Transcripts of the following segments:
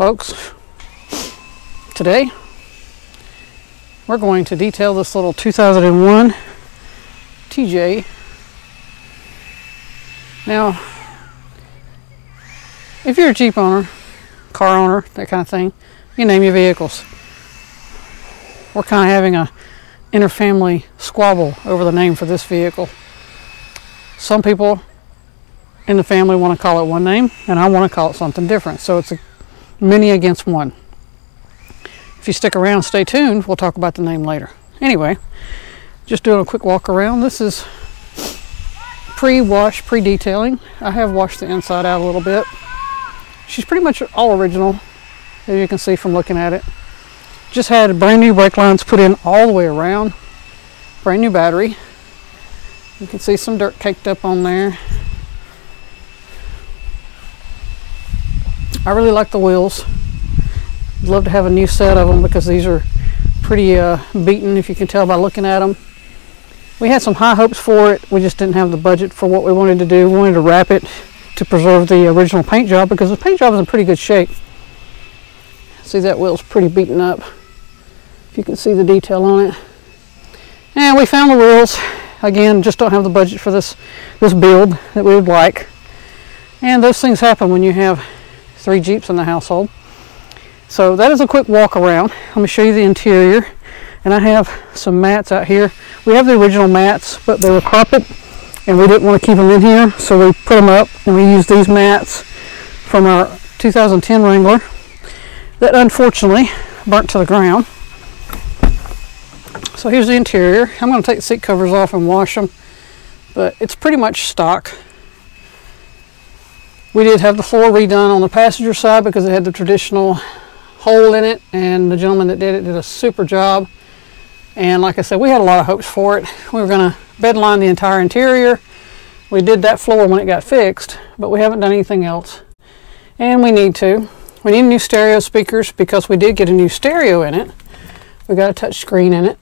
folks. Today we're going to detail this little 2001 TJ. Now, if you're a Jeep owner, car owner, that kind of thing, you name your vehicles. We're kind of having a inter-family squabble over the name for this vehicle. Some people in the family want to call it one name, and I want to call it something different. So it's a many against one. If you stick around, stay tuned, we'll talk about the name later. Anyway, just doing a quick walk around. This is pre-wash, pre-detailing. I have washed the inside out a little bit. She's pretty much all original, as you can see from looking at it. Just had brand new brake lines put in all the way around. Brand new battery. You can see some dirt caked up on there. I really like the wheels. I'd love to have a new set of them because these are pretty beaten, if you can tell by looking at them. We had some high hopes for it. We just didn't have the budget for what we wanted to do. We wanted to wrap it to preserve the original paint job because the paint job is in pretty good shape. See, that wheel's pretty beaten up. If you can see the detail on it. And we found the wheels. Again, just don't have the budget for this build that we would like. And those things happen when you have 3 Jeeps in the household. So that is a quick walk around. Let me show you the interior. And I have some mats out here. We have the original mats, but they were carpet and we didn't want to keep them in here, so we put them up and we used these mats from our 2010 Wrangler that unfortunately burnt to the ground. So here's the interior. I'm going to take the seat covers off and wash them, but it's pretty much stock. We did have the floor redone on the passenger side because it had the traditional hole in it, and the gentleman that did it did a super job. And like I said, we had a lot of hopes for it. We were going to bed line the entire interior. We did that floor when it got fixed, but we haven't done anything else. And we need to. We need new stereo speakers because we did get a new stereo in it. We got a touch screen in it.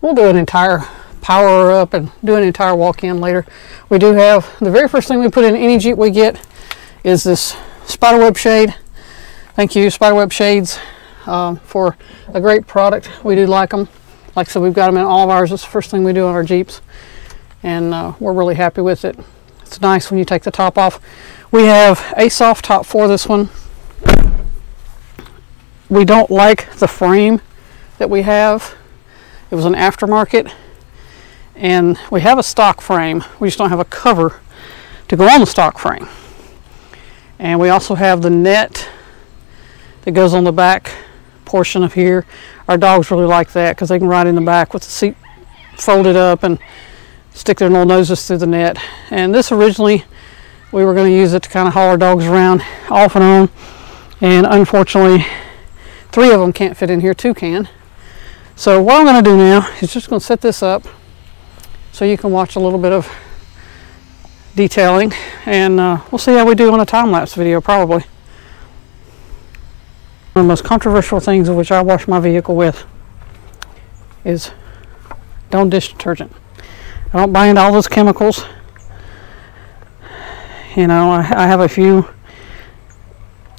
We'll do an entire power up and do an entire walk-in later. We do have, the very first thing we put in any Jeep we get is this spiderweb shade. Thank you, spiderweb shades, for a great product. We do like them. Like I said, we've got them in all of ours. It's the first thing we do on our Jeeps, and we're really happy with it. It's nice when you take the top off. We have a soft top for this one. We don't like the frame that we have. It was an aftermarket, and we have a stock frame. We just don't have a cover to go on the stock frame. And we also have the net that goes on the back portion of here. Our dogs really like that because they can ride in the back with the seat folded up and stick their little noses through the net. And this originally, we were going to use it to kind of haul our dogs around off and on. And unfortunately, 3 of them can't fit in here, 2 can. So what I'm going to do now is just going to set this up so you can watch a little bit of detailing, and we'll see how we do on a time-lapse video probably. One of the most controversial things of which I wash my vehicle with is Dawn dish detergent. I don't buy into all those chemicals. You know, I have a few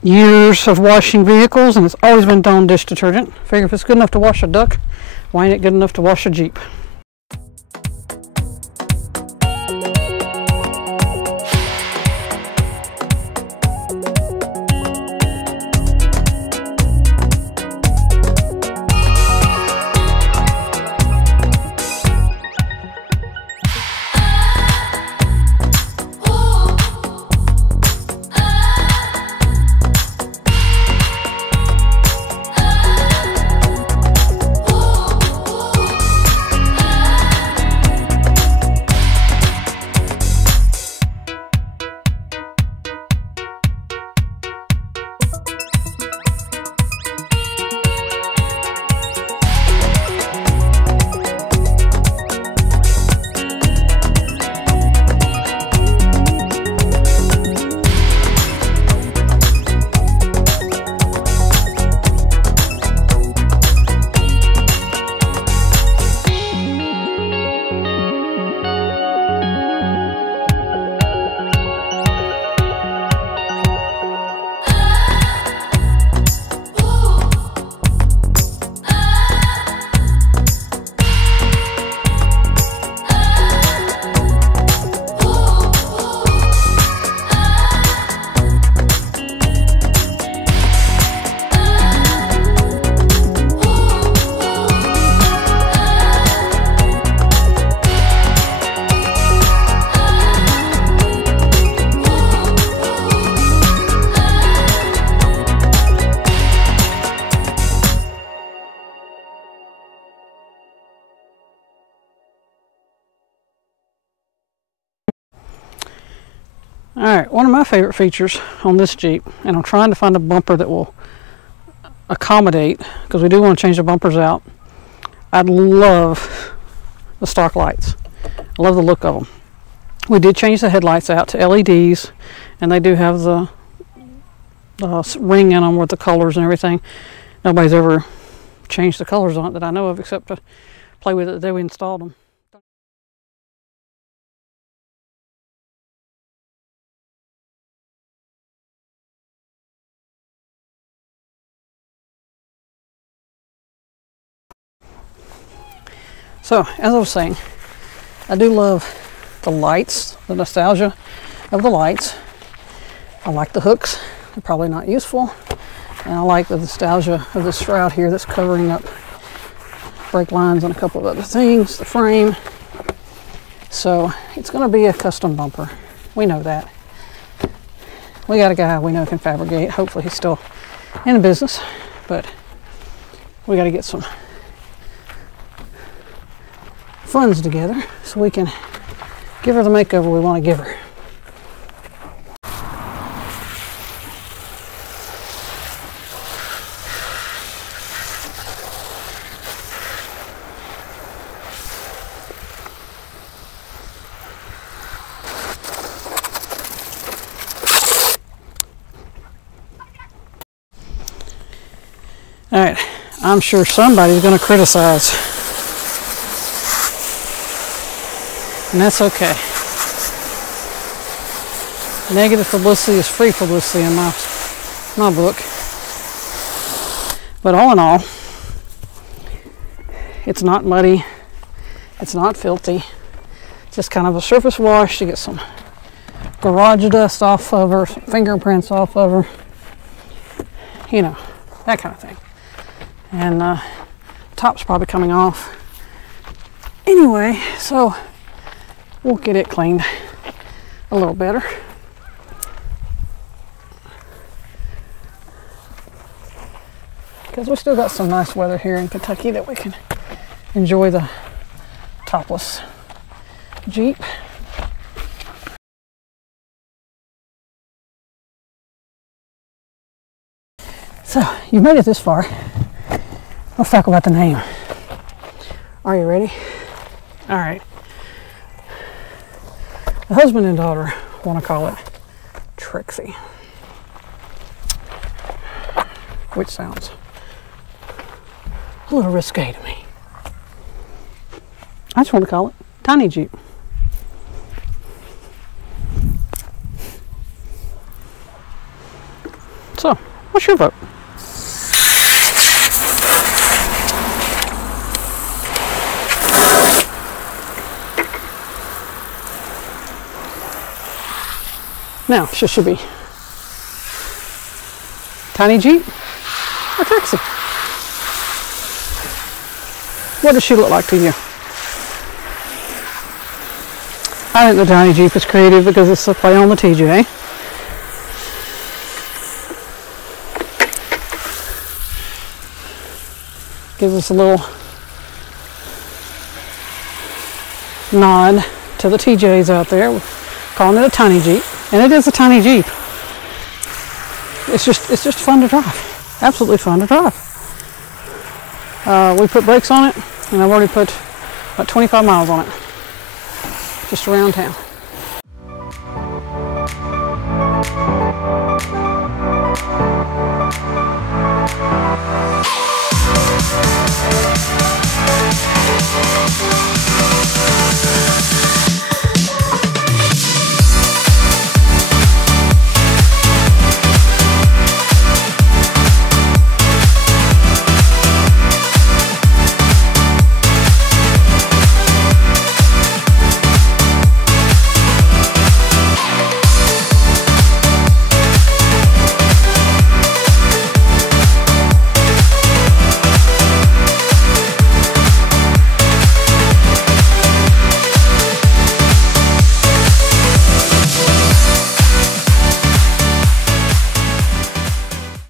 years of washing vehicles, and it's always been Dawn dish detergent. Figure if it's good enough to wash a duck, why ain't it good enough to wash a Jeep? Alright, one of my favorite features on this Jeep, and I'm trying to find a bumper that will accommodate, because we do want to change the bumpers out. I'd love the stock lights. I love the look of them. We did change the headlights out to LEDs, and they do have the ring in them with the colors and everything. Nobody's ever changed the colors on it that I know of, except to play with it the day we installed them. So, as I was saying, I do love the lights, the nostalgia of the lights. I like the hooks. They're probably not useful. And I like the nostalgia of this shroud here that's covering up brake lines and a couple of other things, the frame. So, it's going to be a custom bumper. We know that. We got a guy we know can fabricate. Hopefully he's still in the business. But we got to get some funds together so we can give her the makeover we want to give her. All right, I'm sure somebody's going to criticize. And that's okay. Negative publicity is free publicity in my book. But all in all, it's not muddy. It's not filthy. It's just kind of a surface wash to get some garage dust off of her, some fingerprints off of her. You know, that kind of thing. And top's probably coming off. Anyway, so we'll get it cleaned a little better. Because we still got some nice weather here in Kentucky that we can enjoy the topless Jeep. So, you've made it this far. Let's talk about the name. Are you ready? All right. The husband and daughter want to call it Trixie, which sounds a little risque to me. I just want to call it Tiny Jeep. So, what's your vote? Now, she should be Tiny Jeep or Trixie. What does she look like to you? I think the Tiny Jeep is creative because it's a play on the TJ. Gives us a little nod to the TJs out there. We're calling it a Tiny Jeep. And it is a tiny Jeep. It's just fun to drive. Absolutely fun to drive. We put brakes on it, and I've already put about 25 miles on it. Just around town.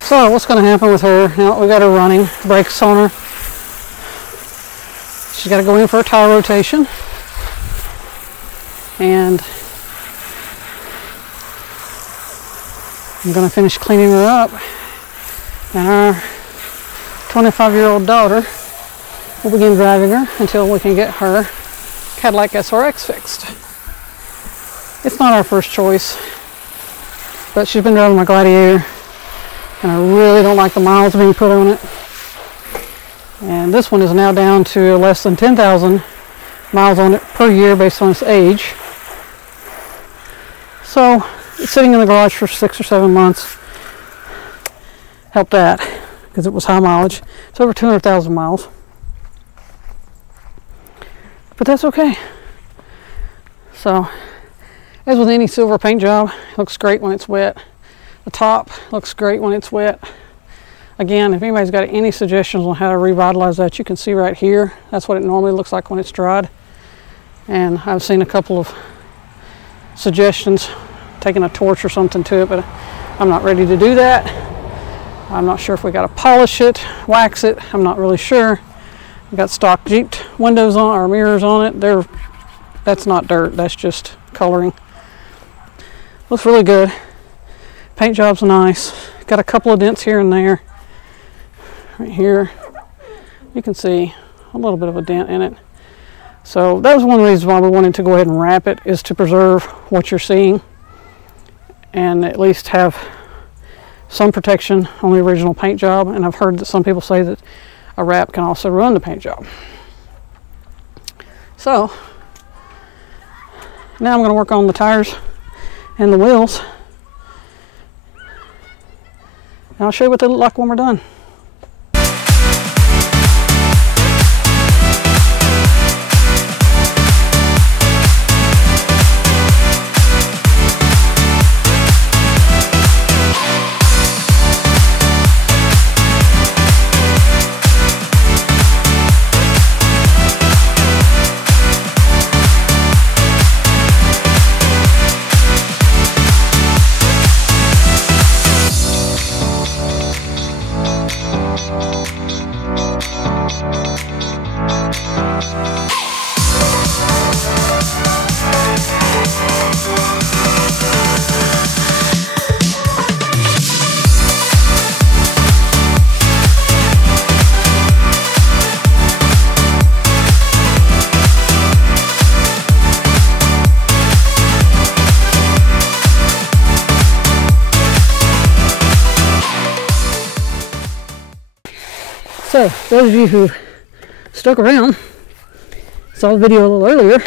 So what's going to happen with her? Now we got her running, brakes on her. She's got to go in for a tire rotation. And I'm going to finish cleaning her up, and our 25-year-old daughter will begin driving her until we can get her Cadillac SRX fixed. It's not our first choice, but she's been driving my Gladiator, and I really don't like the miles being put on it. And this one is now down to less than 10,000 miles on it per year based on its age. So it's sitting in the garage for 6 or 7 months. Helped that because it was high mileage. It's over 200,000 miles. But that's okay. So, as with any silver paint job, it looks great when it's wet. The top looks great when it's wet. Again, if anybody's got any suggestions on how to revitalize that, you can see right here. That's what it normally looks like when it's dried. And I've seen a couple of suggestions, taking a torch or something to it, but I'm not ready to do that. I'm not sure if we got to polish it, wax it. I'm not really sure. We got stock Jeep windows on, or mirrors on it. That's not dirt, that's just coloring. Looks really good. Paint job's nice. Got a couple of dents here and there. Right here, you can see a little bit of a dent in it. So that was one of the reasons why we wanted to go ahead and wrap it, is to preserve what you're seeing and at least have some protection on the original paint job. And I've heard that some people say that a wrap can also ruin the paint job. So now I'm going to work on the tires and the wheels, and I'll show you what they look like when we're done. So, those of you who stuck around saw the video a little earlier,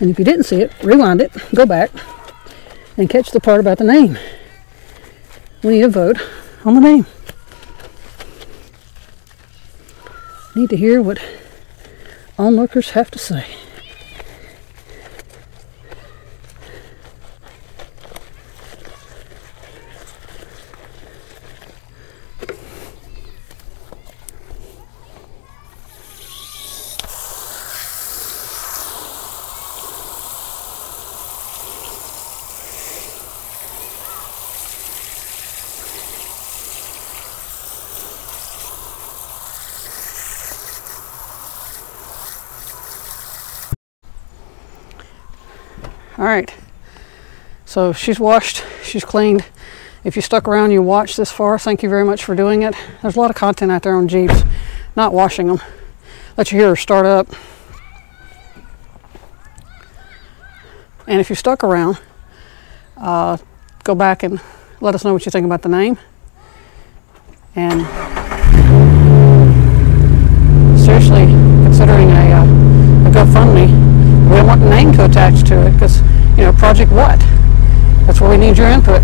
and if you didn't see it, rewind it, go back, and catch the part about the name. We need a vote on the name. Need to hear what onlookers have to say. All right, so she's washed, she's cleaned. If you stuck around, you watched this far, thank you very much for doing it. There's a lot of content out there on Jeeps, not washing them. Let you hear her start up. And if you stuck around, go back and let us know what you think about the name. And seriously, considering a GoFundMe, we don't want the name to attach to it, because, you know, Project What? That's where we need your input.